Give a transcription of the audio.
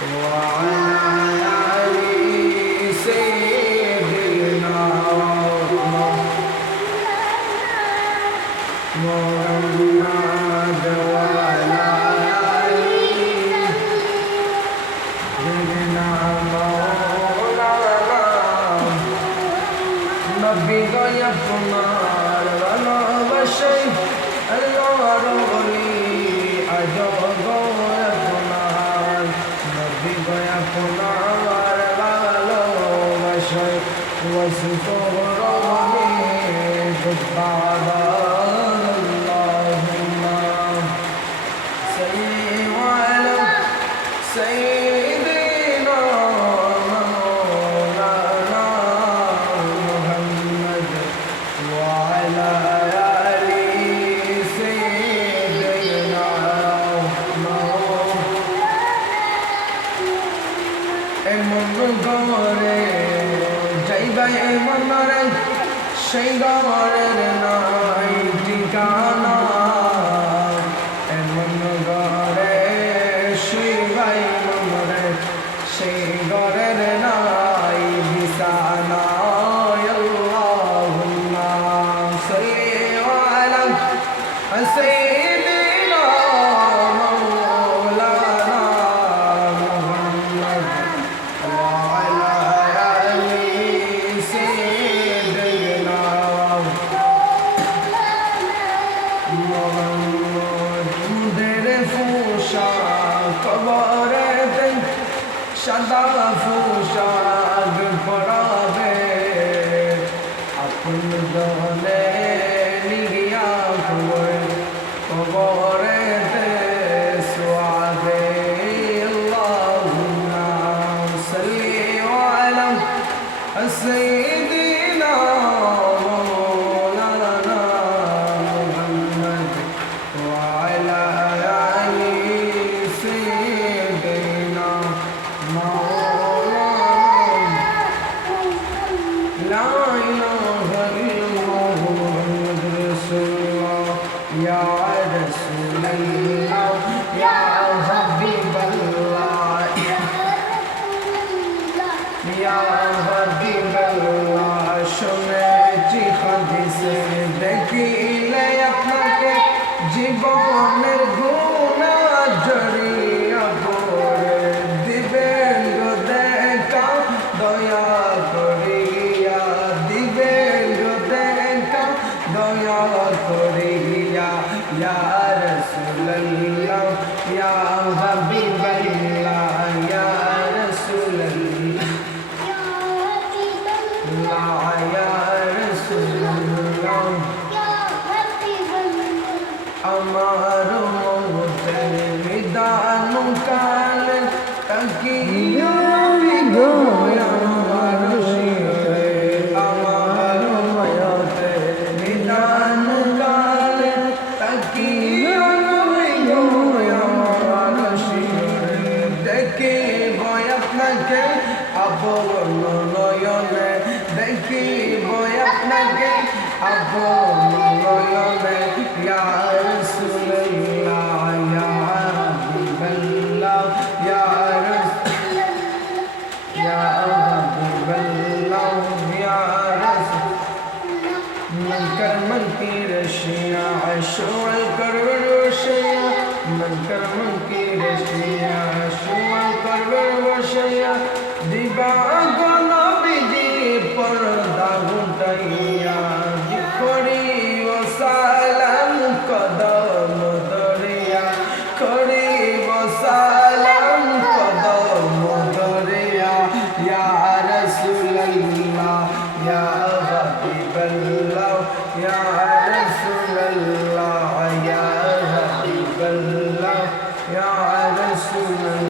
وعلى آل سيدنا محمد وعلى آل سيدنا مولانا نبي غيبنا لنا بشيء الله رغلي أجب غيبنا نبي غيبنا لنا بشيء وسطه رغلي بالبعض اللهم سيد وعلى سيدنا مولانا محمد وعلى آل سيدنا এমন ঘরে যাইবা এমন রে সেই ঘরের নাই ঠিকানা এমন ঘরে শুইবা এমন রে সেই ঘরের নাই বিছানা আল্লাহুম্মা সাল্লি আলা সাইয়্যিদিনা মাওলানা মুহাম্মদ ওয়া আলা আলি সাইয়্যিদিনা মুহাম্মদ মুদের ফুশা কবরেতে সাদা পোশাক পরাবে আপন দলে নিগিয়া কবরেতে সোয়াবে আল্লাহুম্মা সাল্লি আলা সাইয়্যিদিনা মাওলানা মুহাম্মদ ওয়া আলা আলি সাইয়্যিদিনা لا إله إلا الله محمد رسول الله يا رسول الله يا حبيب الله يا حبيب الله শুনেছি হাদিসে দেখিলে আপনাকে জীবনের গুনাহ জড়িয়ে পড়ে দিবেন গো দেখা দয়া করিয়া দিবেন গো দেখা দয়া করিয়া ইয়া রাসূলুল্লাহ ইয়া হাবিবাল্লাহ ইয়া রাসূলুল্লাহ ইয়া রাসূলুল্লাহ আমার মৌতের নিদান কাল তাকিয়া গো আমার শিরে আমার মৌতের নিদান কাল তাকিয়া গো আমার শিরে দেখে ভয় আপনাকে আপন নয়নে দেখি ভয় আপনাকে আপন নয়নে ইয়া রাসূলুল্লাহ ইয়া হাবিবাল্লাহ ইয়া ইয়া হাবিবাল্লাহ ইয়া রাসূল منكر منكر الشيعة عشو الكرب والشيعة منكر منكر الشيعة عشو الكرب والشيعة دبا قلبي पर्दा उठाइया करी वसालम कदम दरिया करी वसालम कदम दरिया या रसूलल्लाह या हबीबल्लाह या